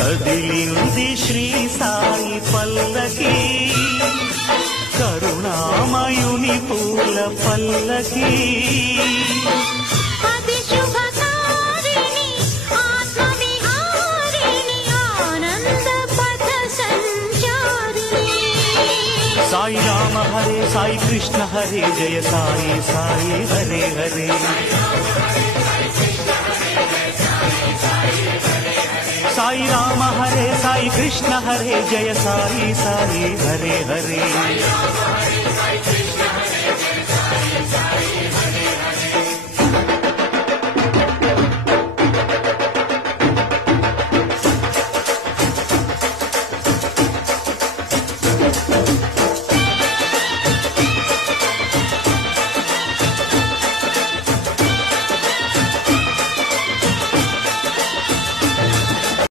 కదిలింది శ్రీ సాయి పల్లకి కరుణామయుని పూల పల్లకి साई राम हरे साई कृष्ण हरे जय साई साई हरे हरे साई राम हरे साई कृष्ण हरे जय साई साई हरे हरे